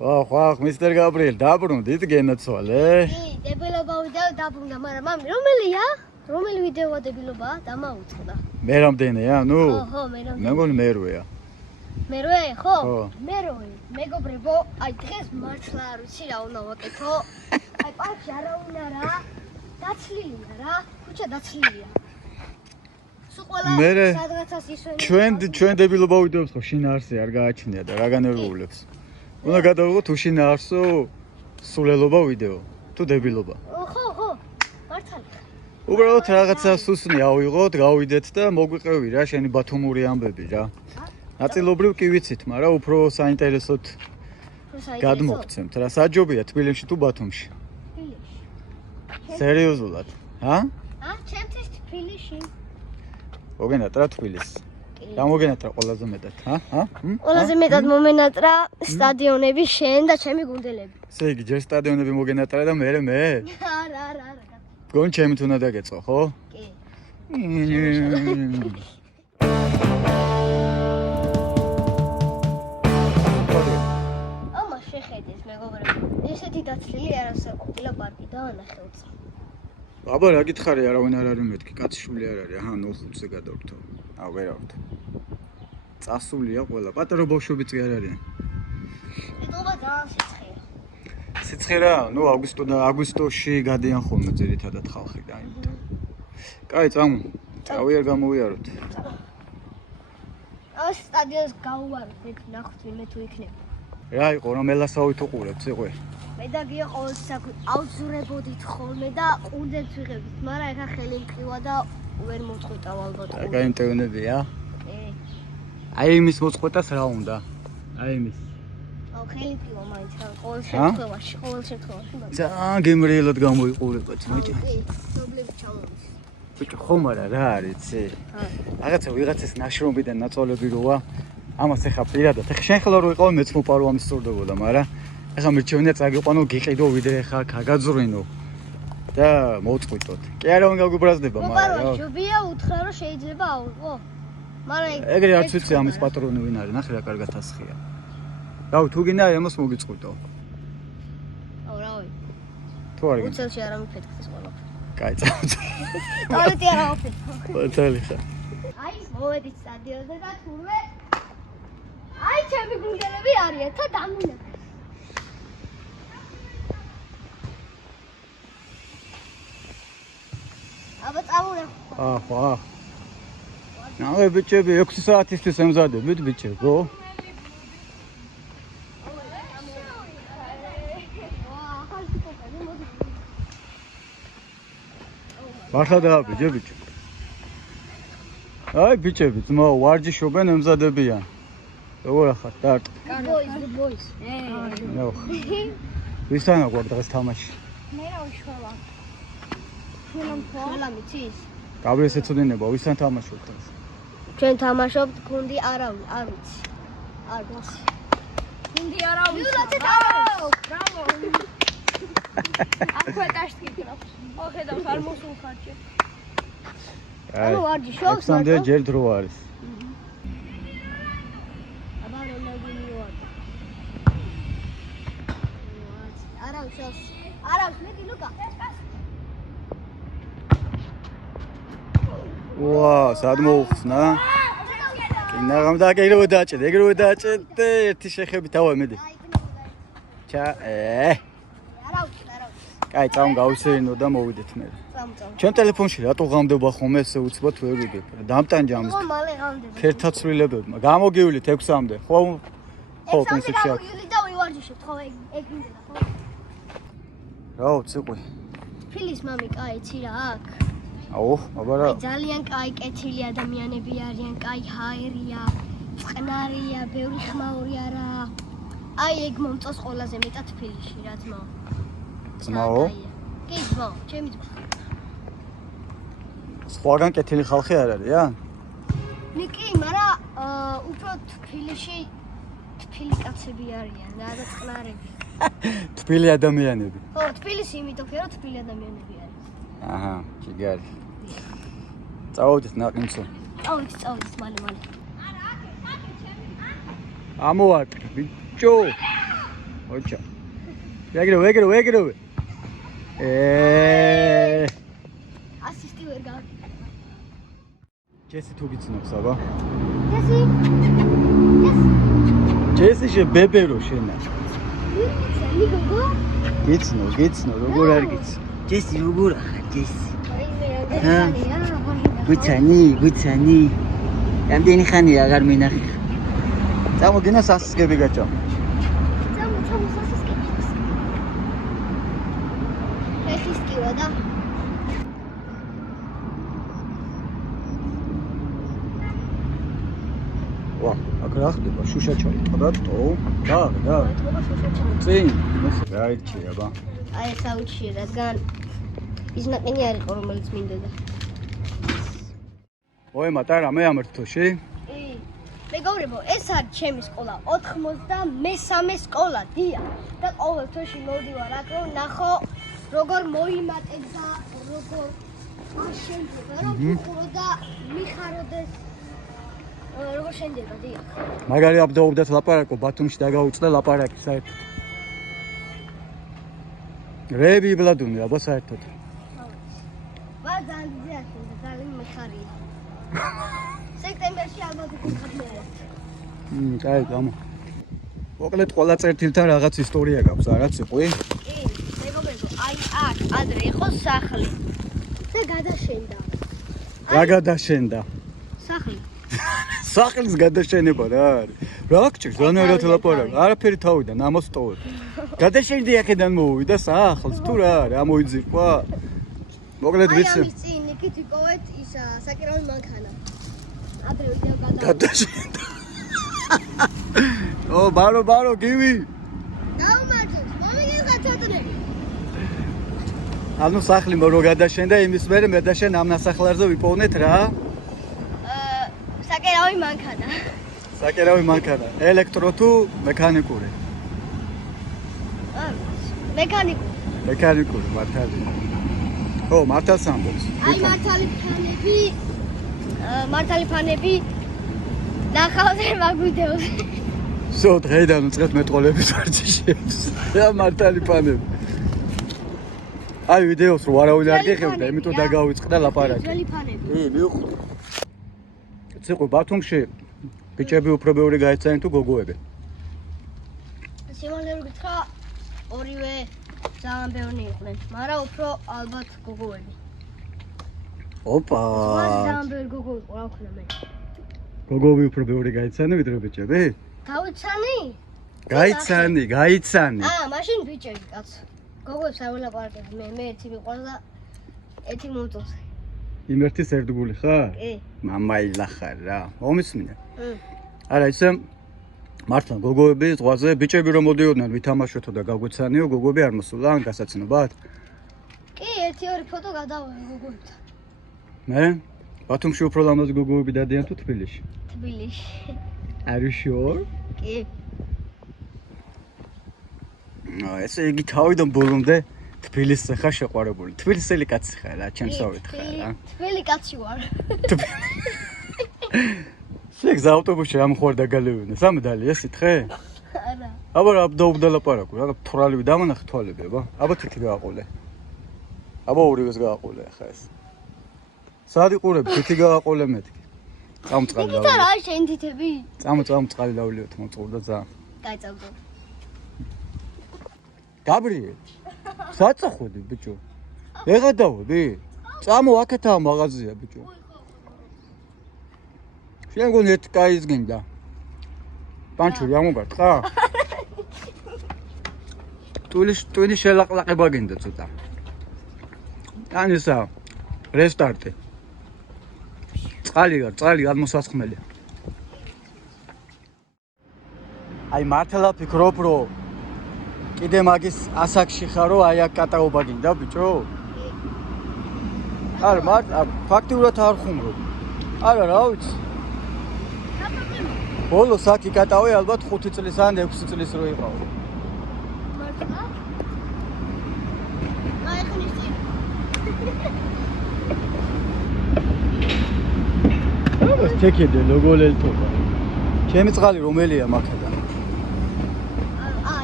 ხა, მისტერ გაბრიელ, დაბრუნდით გენაცვალე. კი, დებილობა ვიდეო დაბრუნდა, მაგრამ მამი, რომელია? რომელი ვიდეოა დებილობაა? დამაუწყდა. მე რამდენია? ნუ. ხო, მე რამდენი. მე მგონი მერვეა. მერვე, ხო? ხო. მერვე. მეგობრებო, აი დღეს მართლა არ ვიცი რა უნდა ვაკეთო. აი პარკში არა უნდა რა. დაცლილია რა. ქუჩა დაცლილია. სულ ყველა სადღაცას ისვენებს. ჩვენ დებილობა ვიდეოს ხო შინაარსი არ გააჩნია და რა განერვულებს. უნდა გადავიღოთ უშინაარსო სულელობა ვიდეო. თუ დებილობა. ხო. მართალია. უბრალოდ რაღაცა სუსნი ავიღოთ, გავიდეთ და მოგვიყევი რა შენი ბათუმური ამბები რა. ნაწილობრივ კი ვიცით, მაგრამ უფრო საინტერესოდ გადმოგცემთ რა. საჯობია თბილისში თუ ბათუმში? თბილისში. სერიოზულად? ჰა? ჩემთვის თბილისში. მოგენატრა თბილისს. რა მოგენატრა ყველაზე მეტად, ჰა? ყველაზე მეტად მომენატრა სტადიონები შენ და ჩემი გუნდელები. ესე იგი, ჯერ სტადიონები მოგენატრა და მე? არა. გონ ჩემით უნდა დაგეწყო, ხო? კი. ამა შეხედეს მეგობრებო. ესეთი დაცლილი არასდროს ყოფილა პარკი და ნახევწა. აბა რა გითხარი, არავინ არ არის მეთქი, კაცშვილი არ არის, აჰა 0-5-ზე გადავრთო. ვერავთ. წასულია ყველა, პატარა ბავშვებიც კი არ არიან. ეტყობა ძალიან სიცხეა. სიცხერა, ნუ აგვისტოში გადიან ხოლმე ძირითადად ხალხი და იმიტომ. კაი, წამო. წავიარ გამოვიაროთ. ეს სტადიონს გავუვაროთ, ეგ ნახოთ ვინმე თუ იქნება. რა იყო, რომ ელასავით უყურებთ, იყვე. მე და გია ყოველ საქმე აუძურებოდით ხოლმე და ყუნდებს ვიღებდით, მაგრამ ეხა ხელი მყივა და ვერ მოწყვეტავ ალბათ. გაიმტევნებია? აი იმის მოწყვეტას რა უნდა? აი იმის. ხელი მყივა მაინც რა, ყოველ შემთხვევაში. ძალიან გემრიელად გამოიყურებათ, მაჭა. კი, დობლები ჩამოვიდეს. ბიჭო, ხომ არა რა არის, იცი? რაღაცა ვიღაცის ნაშრომიდან ნაწოლები როა. ამას ეხა პირადად, ეხა შენ ხელა რო იყავ მეც მოპარო ამის სწორდებოდა, მაგრამ ეხა მერჩევნია წაგიყვანო, გიყიდო ვიდრე ეხა გაგაძვრინო და მოწყვიტოთ. კი არა უნდა გუბრაზდება, მაგრამ რა. ჯობია უთხრა რომ შეიძლება აუღო. მაგრამ ეგრე არც ვიცი ამის პატრონი ვინ არის, ნახე რა კარგად ასხია. რავი, თუ გინდა ამას მოგიწყვიტო. რავი. თუ არ გინდა. უცელში არ ამიფეთქეს ყველაფერი. კაი, წავწე. ტალეტი არ ავფეთქო. მართალი ხა. აი, მოვედით სტადიონზე და თურმე აი, ჩემი გუნდელები არიან, თა დამუნებ. აბა წავურე. ხო. ნახე ბიჭები 6 საათისთვის ემზადებით ბიჭებო. მართლა დააბიჯე ბიჭო. აი ბიჭები, ძმა ვარჯიშობენ ემზადებიან. როგორ ახარ დარტ? ბოის. ნო. ვისთანა გვაქვს დღეს თამაში? მე რა უშველა. შვილა მიცის? გაბრიელს ეცოდინება, ვისთან თამაშობთ დღეს? ჩვენ თამაშობთ გუნდი არავინ, არ ვიცი. არ ვიცი. გუნდი არავინ. ბრავო! აქვე დაშტკიჭრა. ოხედავს არ მოსულხარჯე. ანუ ვარჯიშობს, ალექსანდრე ჯერ დრო არის. აბა რონალდინიო არის. არავის. არავის მეტი ლუკა. ვა, სად მოუხსნა? კინაღამ და ეგრევე დაჭედე, ერთი შეხები თავი მედი. ჩა, არავის. კაი, წავ გავისერინო და მოვიდეთ მე. წამწამ. ჩვენ ტელეფონში რატო ღამდება ხოლმე ესე უცბად ვერ ვიგებ. დამტანჯა ამის. ხო, მალე ღამდება. ქერთაცვლილებებმა. გამოგივლით 6-მდე. ხო, პრინციპში აქ. გამოვივლით და ვივარჯიშებთ, ხო, ეგ მინდა, ხო? რა უციყი. ფილის მამი კაი იცი რა აქ. აუ, აბარა. ძალიან კაი კეთილი ადამიანები არიან, კაი ჰაერია, წყნარია, ბევრი ხმაური არა. აი ეგ მომწონს ყველაზე მეტად ფილში რა ძმა. ძმაო? კი ძმა, ჩემი ძმა. სხვაგან კეთილი ხალხი არ არის, ა? მე კი, მაგრამ უფრო ფილში თბილი კაცები არიან რა და წყნარები. თბილი ადამიანები. ხო, თბილისი იმიტომ რომ თბილი ადამიანები არის. აჰა, ჯიგარი. წავედით ნაყინцо. წავედით მალე. ამოვარტყე, ბიჭო. ოჩა. ეგრევე. ასისტი ვერ გავა. ჯესი თუ გიცნობს, აბა. ჯესი. ჯესი შებებერო შენა. მიცანი გოგო? გიცნო, როგორ არ გიცნო. ჯესი როგორ ახარ, ჯესი? გუცანი. რამდენი ხანია აღარ მინახე. წამოგინა სასისგები გაჭამ. წამო სასისგები. ეხისკივა და ვა, აქ რა ხდება? შუშა ჩაიტყო და თო. და. წინ. რაიჩი, აბა. აი ეს აუჩი, რადგან ის ნაყინი არ იყო, რომელიც მინდოდა. ოე, მატარა, მე ამერთოში? მეგობრებო, ეს არის ჩემი სკოლა, 93 სკოლა, დია. და ყოველ თვეში მოვდივარ აქ, რომ ნახო, როგორ მოიმატებ და როგორ აშენდება, რომ ვიყურო და მიხაროდეს როგორ შენდება, დია. მაგარი აბდაობდათ ლაპარაკო, ბათუმში დაგაუწდა ლაპარაკი საერთოდ. რები იბლადუნი, აბა საერთოდ. ძალიან ძიახინდა, ძალიან მიხარია. სექტემბერში ალბათ გიხადმეარეთ. კაი, გამო. მოკლედ ყველა წერტილთან რაღაც ისტორია გაქვს, რაღაც იყვი? მეგობრებო, აი აქ ადრე იყო სახლი. და გადაშენდა. რა გადაშენდა? სახლი. სახლის გადაშენება რა არის? რა გჭირს ზანერად ლაპარაკი? არაფერი თავიდან ამოსტოვებ. გადაშენდი აქედან მოვიდა სახლს თუ რა არის? ამოიძირყვა? მოკლედ ვიცი. აი ამის წინ იქით ვიპოვეთ ისა საკერავი მანქანა. ადრე ვიდეო გადაშენდა. ო, ბარო, გივი. დაუმარჯოთ, მომიგეს გაწოდნები. ანუ სახლი რო გადაშენდა, იმის მერე მე და შენ ამ ნასახლარზე ვიპოვნეთ რა? საკერავი მანქანა. ელექტრო თუ მექანიკური? მექანიკური, მართალი. ო, მართალს ამბობს. აი მართალი ფანები ნახავთ მაგ ვიდეოზე. სო, დღეიდან უწყეთ მეტყოლების ვარჯიშებს. რა მართალი ფანები. აი ვიდეოს რო არავინ არ გეხებდა, იმიტომ დაგავიწყდა ლაპარაკი. ძველი ფანები. მივხვდი. ციყო ბათუმში ბიჭები უფრო ბევრი გაიციან თუ გოგოები? სიმართლე რომ გითხრა, ორივე ძალიან ბევრი იყვნენ, მაგრამ უფრო ალბათ გოგოები. ოპა. ძალიან ბევრი გოგო იყო, რა ვქნა მე. გოგოები უფრო ბევრი გაიცანი ვიდრე ბიჭები? გავიცანი? გაიცანი. მაშინ ბიჭები კაც. გოგოებს არ ვლაპარაკებ, მე ერთი მიყვარს და ერთი მომწონს. იმ ერთის ერთგული ხარ? კი. მამაილა ხარ რა. მომისმინე. არა ისე მართლა გოგოები ზღვაზე ბიჭები რომ მოდიოდნენ ვითამაშოთო და გაგვეცანიო, გოგოები არ მოსულა ან გასაცნობად? კი, ერთი-ორი ფოტო გადავიღე გოგოებთან. მე? ბათუმში უფრო ლამაზი გოგოები დადიან თუ თბილისში? თბილისში. Are you sure? კი. ესე იგი თავიდან ბოლომდე თბილისზე ხარ შეყვარებული. თბილისელი კაცი ხარ რა, ჩემსავით ხარ რა. თბილი კაცი ვარ. შეგზა ავტობუსში ამ ხوار დაგალევინე. სამედალი ესითხე? არა. აბა რა დაუბდა ლაპარაკო, რა თვრალები დამანახე თვალები, აბა თითი გააყოლე. აბა ორივეს გააყოლე ახლა ეს. სადი ყურები თითი გააყოლე მეთქი. წამწყალი დავლიოთ. ითარ არის შენ თითები? წამწყალი დავლიოთ, მოწყურდა ძალიან. დაიწავდო. გაბრიელ. საწახვედი ბიჭო. ეხა დავები? წამო აქეთაა მაღაზია ბიჭო. შენ გონი ერთ კაის გინდა. პანჩური ამოგარტყა? ტვილი შელაყლაყება გინდა ცოტა. ან ისა რესტარტი. წყალი არ მოსასხმელი. აი მართლა ფიქრობ რომ კიდე მაგის ასაკში ხარო, აი აქ კატაობა გინდა ბიჭო? არა, ფაქტიურად არ ხუმრობ. არა, რა ვიცი. ბოლოს აქ იკატავე ალბათ 5 წლის ან 6 წლის რო იყავ. მართლა? აი ხნიში. ჩეკედე ლოგო ლელტობა. ჩემი წყალი რომელია მაგადა?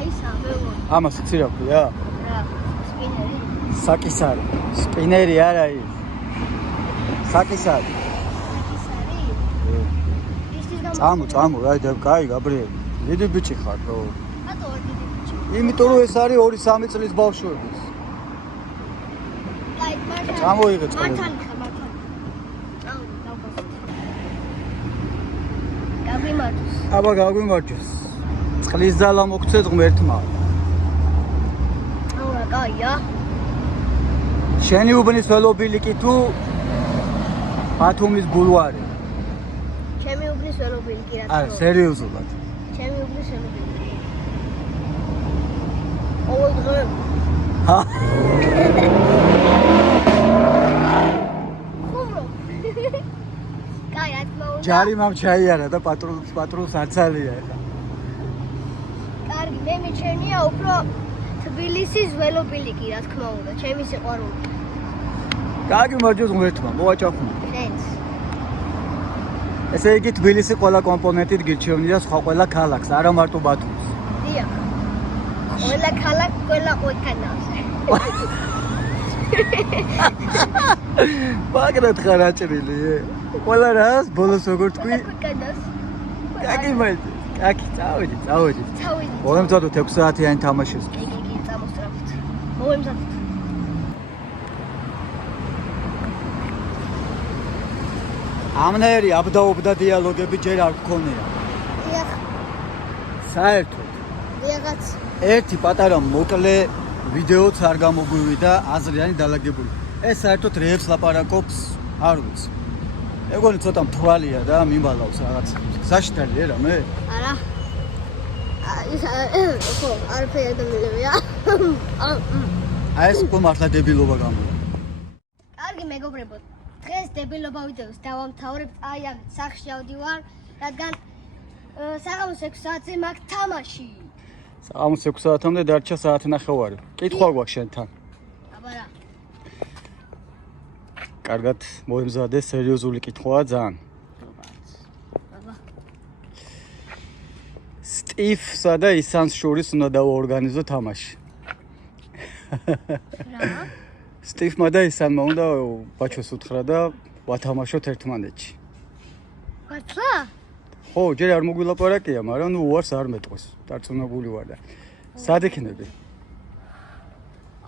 ისა მეუღლე. ამას იცი რა ქვია? რა, სპინერი. საკისარი. სპინერი არა ის. საკისარი. საკისარი? ისის გამო. წამო, აი და კაი, გაბრიელი. დიდი ბიჭი ხარ, რო. რატო ვარ დიდი ბიჭი? იმიტომ რომ ეს არის 2-3 წლის ბავშვების. აი, მართალი. წამოიღე წყლები. მართალი ხარ, მართალი. აუ, დავგასეთ. გაგვიმართოს. აბა გაგვიმარჯოს. წყლის ძალა მოგცეთ ღმერთმა. აუ, კაია. შენი უბნის ველობილი კი თუ ბათუმის ბულვარი. ჩემი უბნის ველობილი კი რა თქმა არა, უნდა. სერიოზულად. ჩემი უბნის ველობილი. ყოველ დღე. ჰა, ხუმრო. კაი, რა თქმა უნდა. ჯარი მამ ჩაიარა და პატრულს არც ალია ეხა. კარგი, მე მიჩვენია უფრო თბილისის ველობილი კი რა თქმა უნდა, ჩემი სიყვარული. გაგიმარჯოს ღმერთმა, მოვაჭახუნე. შენც. ესე იგი თბილისი ყველა კომპონენტით გირჩევნია სხვა ყველა ქალაქს, არა მარტო ბათუმს. დიახ. ყველა ქალაქ, ყველა ყვეთანას. ბაგრად ხარ აჭრილი. ყველა რას ბოლოს როგორ თქვი? ყვეთანას. გაგიმარჯოს. კაკი, წავედი. წავედი. მოვემზადოთ 6 საათიანი თამაშის. კი, წამოსწრაფოთ. მოვემზადოთ. ამნაირი აბდაობდა დიალოგები ჯერ არ გქონია. დიახ, საერთოდ დიახაც. ერთი პატარა მოკლე ვიდეოც არ გამოგვივიდა აზრიანი დალაგებული. ეს საერთოდ რეებს ლაპარაკობს, არ ვიცი. ეგონი ცოტა მთვალია და მიმბალავს რაღაც. საშტელია რამე? არა. ხო, არაფერი ადამიანებია. აი ეს უკვე მართლა დებილობა გამოვა. კარგი მეგობრებო, დღეს დებილობა ვიდეოს დავამთავრებთ. აი ამ სახლში ავდივარ, რადგან საღამოს 6 საათზე მაქვს თამაში. საღამოს 6 საათამდე დარჩა საათნახევარი. კითხვა გვაქვს შენთან. აბა რა. კარგად, მოემზადე, სერიოზული კითხვაა ძალიან. აბა. სტივსა და ისანს შორის უნდა დავაორგანიზო თამაში. რა? სტივმა და ისანმა უნდა ბაჩოს უთხრა და ვათამაშოთ ერთმანეთში. მართლა? ხო, ჯერ არ მოგვილაპარაკია, მაგრამ ნუ უარს არ მეტყვის. დარწმუნებული ვარ და. სად იქნები?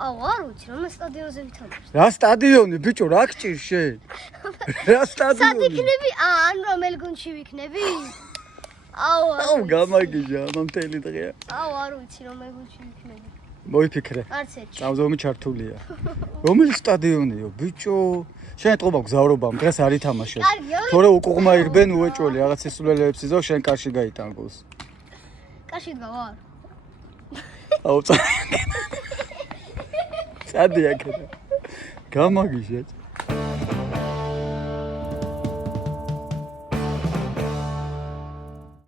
აუ, არ ვიცი, რომ სტადიონზე ვითამაშო. რა სტადიონი, ბიჭო, რა გჭირს შენ? რა სად სტადიონი? იქნები? ან რომელ გუნდში ვიქნები? აუ, აუ, გამაგიჟა, მომთელი დღეა. აუ, არ ვიცი, რომელ გუნდში ვიქნები. მოიფიქრე. არც ერთი. წამზომი ჩართულია. რომელი სტადიონიო, ბიჭო? შენ ეთყობა გზავრობამ, დღეს არ ითამაშებ. კარგი, თორე უკუღმა ირბენ უეჭველი, რაღაც სისულელეებს იზო, შენ კარში გაიტან გულს. კარში დგავარ. აუ, წადია კიდე. გამაგიჟეთ.